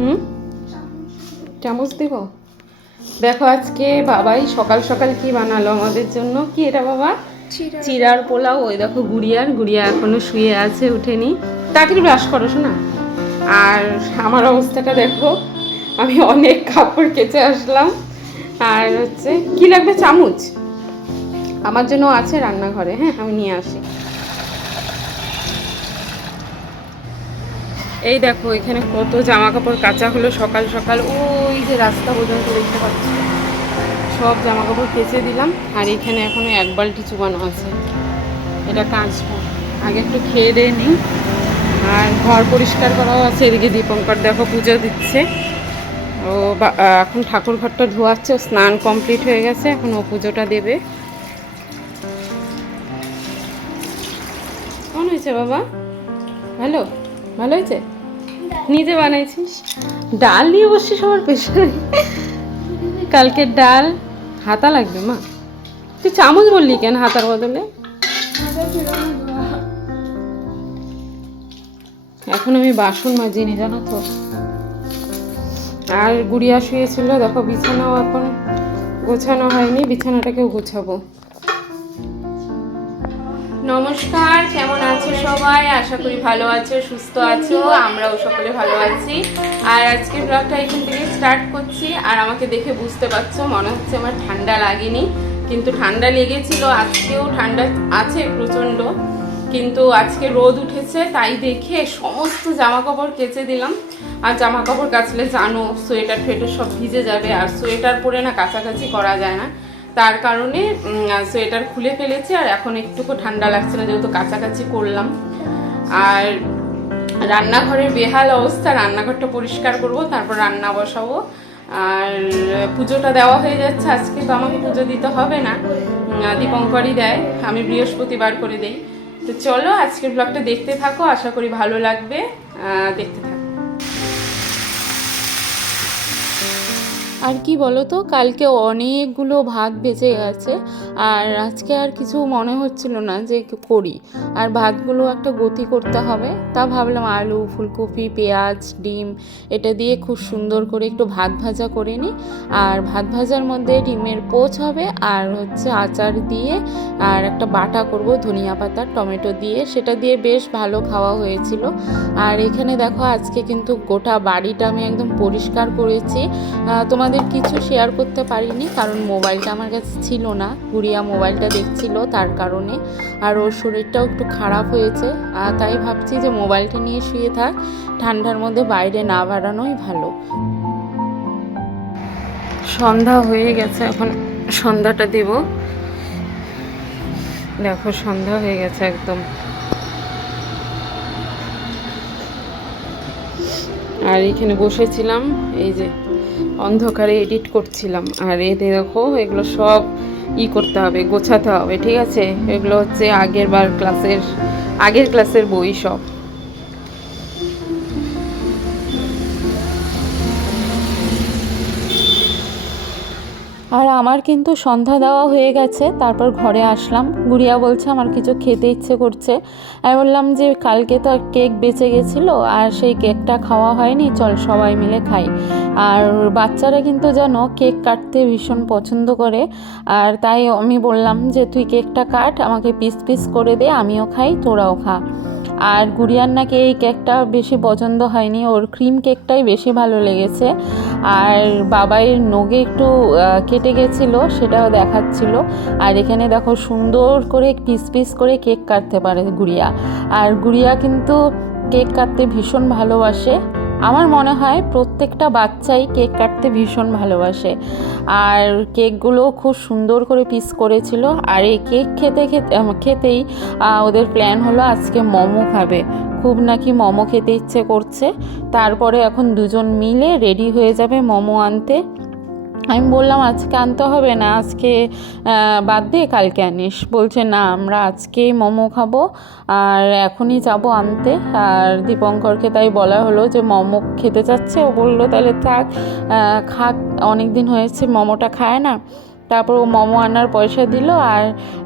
হুম, চামচ দেব। দেখো আজকে বাবাই সকাল সকাল কি বানালো আমাদের জন্য। কি এটা বাবা? চিড়ার পোলাও। ওই দেখো গুড়িয়া এখনো শুয়ে আছে, উঠেনি। তাড়াতাড়ি ব্রাশ করো শোনা। আর আমার অবস্থাটা দেখো, আমি অনেক কাপড় কেচে আসলাম। আর হচ্ছে কি লাগবে? চামচ আমার জন্য আছে রান্নাঘরে, হ্যাঁ আমি নিয়ে আসি। এই দেখো এখানে কত জামা কাপড় কাচা হলো সকাল সকাল। ওই যে রাস্তা পর্যন্ত দেখতে পাচ্ছি, সব জামা কাপড় কেচে দিলাম। আর এখানে এখনো এক বালতি চুবানো আছে, এটা কাচবো। আগে একটু খেয়ে দিয়ে নিই। আর ঘর পরিষ্কার করাও আছে। এদিকে দীপঙ্কর দেখো পুজো দিচ্ছে। ও এখন ঠাকুর ঘরটা ধোয়াচ্ছে। স্নান কমপ্লিট হয়ে গেছে, এখন ও পুজোটা দেবে। কেমন হয়েছে বাবা? ভালো? ভালো হয়েছে? নিজে বানাইছিস? ডাল নিয়ে বসছিস সবার পেছনে। কালকে ডাল। হাতা লাগবে মা। তুই চামচ বললি কেন হাতার বদলে? এখন আমি বাসন মাজিনি জানো তো। আর গুড়িয়া শুয়েছিল, দেখো বিছানাও এখন গোছানো হয়নি, বিছানাটাকেও গোছাবো। নমস্কার, কেমন আছো সবাই? আশা করি ভালো আছো, সুস্থ আছো। আমরাও সকলে ভালো আছি। আর আজকের ব্লগটা এখান থেকে স্টার্ট করছি। আর আমাকে দেখে বুঝতে পারছো, মনে হচ্ছে আমার ঠান্ডা লাগেনি, কিন্তু ঠান্ডা লেগেছিল। আজকেও ঠান্ডা আছে প্রচণ্ড, কিন্তু আজকে রোদ উঠেছে, তাই দেখে সমস্ত জামা কাপড় কেচে দিলাম। আর জামা কাপড় কাচলে জানো সোয়েটার ফেটার সব ভিজে যাবে, আর সোয়েটার পরে না কাছাকাছি করা যায় না, তার কারণে সোয়েটার খুলে ফেলেছি। আর এখন একটুকু ঠান্ডা লাগছে না, যেহেতু কাছাকাছি করলাম। আর রান্নাঘরের বেহাল অবস্থা, রান্নাঘরটা পরিষ্কার করব, তারপর রান্না বসাবো। আর পুজোটা দেওয়া হয়ে যাচ্ছে। আজকে তো আমাকে পুজো দিতে হবে না, দীপঙ্করই দেয়, আমি বৃহস্পতিবার করে দেই। তো চলো আজকের ব্লগটা দেখতে থাকো, আশা করি ভালো লাগবে। দেখতে থাকো। আর কি বলো তো, কালকে অনেকগুলো ভাত বেঁচে গেছে, আর আজকে আর কিছু মনে হচ্ছিল না যে করি। আর ভাতগুলো একটা গতি করতে হবে, তা ভাবলাম আলু, ফুলকপি, পেঁয়াজ, ডিম এটা দিয়ে খুব সুন্দর করে একটু ভাত ভাজা করে নিই। আর ভাত ভাজার মধ্যে ডিমের পোচ হবে, আর হচ্ছে আচার দিয়ে, আর একটা বাটা করব ধনিয়া পাতা টমেটো দিয়ে, সেটা দিয়ে বেশ ভালো খাওয়া হয়েছিল। আর এখানে দেখো আজকে কিন্তু গোটা বাড়িটা আমি একদম পরিষ্কার করেছি। তোমাদের কিছু শেয়ার করতে পারিনি, কারণ মোবাইলটা আমার কাছে ছিল না, গুড়িয়া মোবাইলটা দেখছিল তার কারণে। আর ওর শরীরটাও একটু খারাপ হয়েছে, তাই ভাবছি যে মোবাইলটা নিয়ে শুয়ে থাক, ঠান্ডার মধ্যে বাইরে না বেড়ানোই ভালো। সন্ধ্যা হয়ে গেছে, এখন সন্ধ্যাটা দেব। দেখো সন্ধ্যা হয়ে গেছে একদম। আর এখানে বসেছিলাম, এই যে অন্ধকারে এডিট করছিলাম। আর এতে দেখো এগুলো সব করতে হবে, গোছাতে হবে, ঠিক আছে? এগুলো হচ্ছে আগের ক্লাসের বই সব। আর আমার কিন্তু সন্ধ্যা দেওয়া হয়ে গেছে, তারপর ঘরে আসলাম। গুড়িয়া বলছে আমার কিছু খেতে ইচ্ছে করছে। আমি বললাম যে কালকে তো কেক বেঁচে গেছিলো, আর সেই কেকটা খাওয়া হয়নি, চল সবাই মিলে খাই। আর বাচ্চারা কিন্তু জানো কেক কাটতে ভীষণ পছন্দ করে। আর তাই আমি বললাম যে তুই কেকটা কাট, আমাকে পিস পিস করে দে, আমিও খাই তোরাও খা। আর গুড়িয়ার নাকি এই কেকটা বেশি পছন্দ হয়নি, ওর ক্রিম কেকটাই বেশি ভালো লেগেছে। আর বাবাইয়ের নখে একটু কেটে গেছিলো, সেটাও দেখাচ্ছিল। আর এখানে দেখো সুন্দর করে পিস পিস করে কেক কাটতে পারে গুড়িয়া। আর গুড়িয়া কিন্তু কেক কাটতে ভীষণ ভালোবাসে। আমার মনে হয় প্রত্যেকটা বাচ্চাই কেক কাটতে ভীষণ ভালোবাসে। আর কেকগুলো খুব সুন্দর করে পিস করেছিল। আর এই কেক খেতেই ওদের প্ল্যান হলো আজকে মোমো খাবে, খুব নাকি মোমো খেতে ইচ্ছে করছে। তারপরে এখন দুজন মিলে রেডি হয়ে যাবে মোমো আনতে। আমি বললাম আজকে আনতে হবে না, আজকে বাদ দে, কালকে আনিস। বলছে না, আমরা আজকেই মোমো খাবো, আর এখনই যাব আনতে। আর দীপঙ্করকে তাই বলা হলো যে মোমো খেতে চাচ্ছে, ও বললো তাহলে থাক, খাক, অনেক দিন হয়েছে মোমোটা খায় না। তারপর ও মোমো আনার পয়সা দিল। আর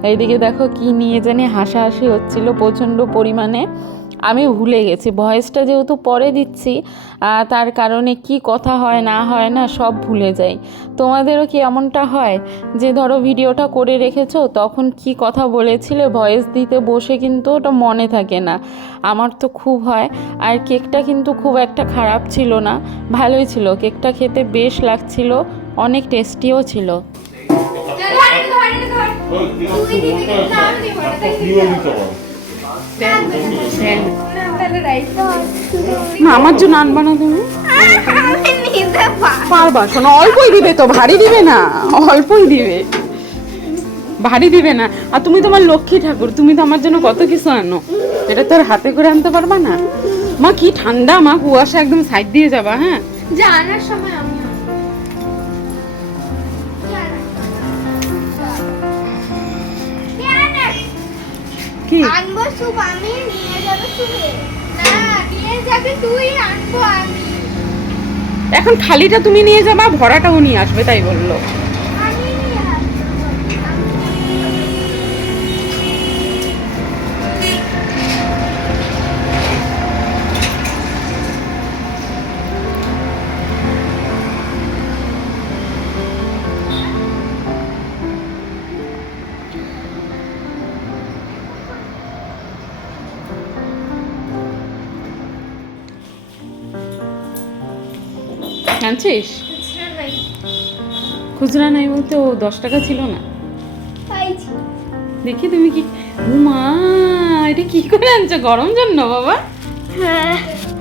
এইদিকে দেখো কি নিয়ে জানি হাসাহাসি হচ্ছিল প্রচণ্ড পরিমাণে। আমি ভুলে গেছি। ভয়েসটা যেহেতু পরে দিচ্ছি তার কারণে কি কথা হয় না হয় না সব ভুলে যাই। তোমাদেরও কি এমনটা হয় যে ধরো ভিডিওটা করে রেখেছো, তখন কি কথা বলেছিলে ভয়েস দিতে বসে কিন্তু ওটা মনে থাকে না? আমার তো খুব হয়। আর কেকটা কিন্তু খুব একটা খারাপ ছিল না, ভালোই ছিল। কেকটা খেতে বেশ লাগছিল, অনেক টেস্টিও ছিল। না আমার জন্য আনবা না তুমি? পারবা? শোনো, অল্পই দিবে তো, ভারী দিবে না, অল্পই দিবে, ভারী দিবে না। আর তুমি তোমার লক্ষ্মী ঠাকুর, তুমি তো আমার জন্য কত কিছু আনো, এটা তোর হাতে করে আনতে পারবা না? মা কি ঠান্ডা মা, কুয়াশা, একদম সাইড দিয়ে যাবা। হ্যাঁ জানার সময় আমি কি আনবো সুপ, আমি নিয়ে যাবো সুপে। না নিয়ে যাবে তুই, আনবো আমি। এখন খালিটা তুমি নিয়ে যাবা, ভরাটাও নিয়ে আসবে তাই বললো। আমি নিয়ে আসবো। আনছিস? খুচরা নাই, খুচরা নাই বলতে ও 10 টাকা ছিল না? পাইছি। দেখি তুমি কি, মা এটা কি করে আনছো? গরম জন্য বাবা? হ্যাঁ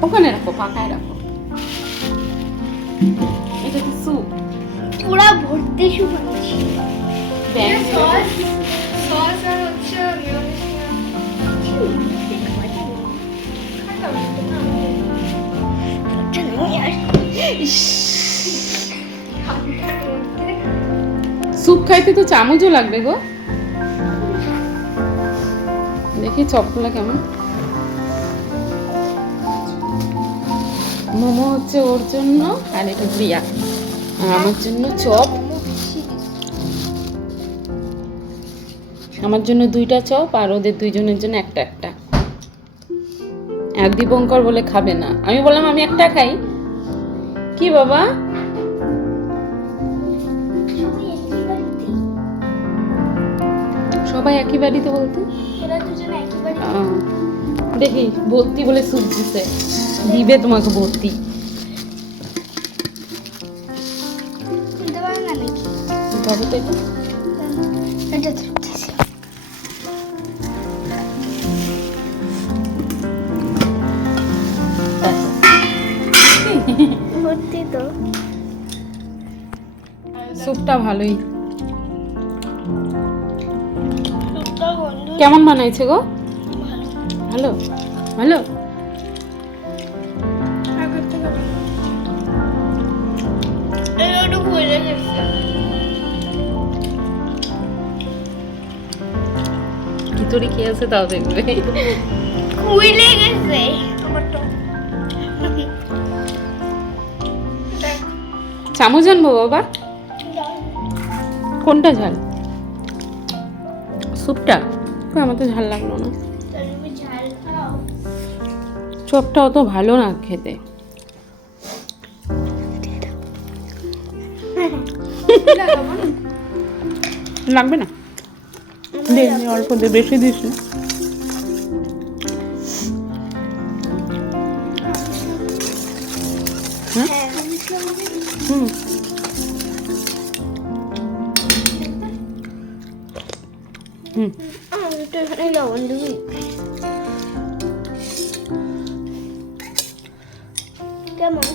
ওখানে রাখো, পাকায় রাখো। এটা কি স্যুপ? পুরা ভর্তি সুপ আনছি। ব্যাগ সস সস আর হচ্ছে স্যুপ খাইতে তো চামচও লাগবে গো। দেখি চপগুলো কেমন। মোমো হচ্ছে ওর জন্য, আর এটা প্রিয়া, আর আমার জন্য চপ। আমার জন্য 2টা চপ আর ওদের 2জনের জন্য একটা একটা। আর দীপঙ্কর বলে খাবে না, আমি বললাম আমি একটা খাই। কি বাবা? সবাই একই বাড়িতে বলতে? এরা দুজন একই বাড়ি। দেখি ভর্তি বলে স্যুপ দিছে, দিবে তোমাকে ভর্তি। দিতে পারে না নাকি? ভাবো তো এটা। এটা ধরতেছি। ভর্তি তো। স্যুপটা ভালোই। সুপটা গন্ধ কেমন বানাইছে গো? ভালো ভালো। আগের থেকে ভালো। এই ওটা খুলে গেছে। খিচুড়ি খেয়েছে তাও দেখবে। খুলে গেছে আমার তো। চামচ আনবো বাবা? কোনটা ঝাল? স্যুপটা? কই, আমার তো ঝাল লাগলো না। তুমি ঝাল খাও। চপটা অত ভালো না খেতে। লাগবে না, দে দে, অল্প দে, বেশি দিস না। হ্যাঁ হুম। হুম এটা এখানে লবণ দিবি। কেমন?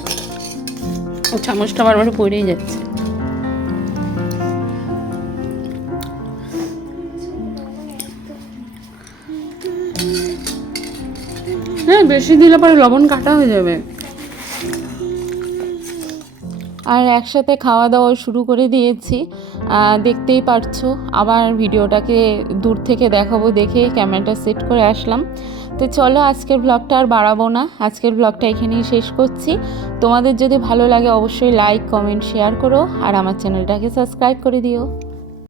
ও চামচটা বারবার পড়েই যাচ্ছে। হ্যাঁ, বেশি দিলে পরে লবণ কাটা হয়ে যাবে। আর একসাথে খাওয়া দাওয়া শুরু করে দিয়েছি, দেখতেই পারছো। আবার ভিডিওটাকে দূর থেকে দেখাবো দেখে ক্যামেরাটা সেট করে আসলাম। তো চলো, আজকের ব্লগটা আর বাড়াবো না, আজকের ব্লগটা এখানেই শেষ করছি। তোমাদের যদি ভালো লাগে অবশ্যই লাইক, কমেন্ট, শেয়ার করো, আর আমার চ্যানেলটাকে সাবস্ক্রাইব করে দিও।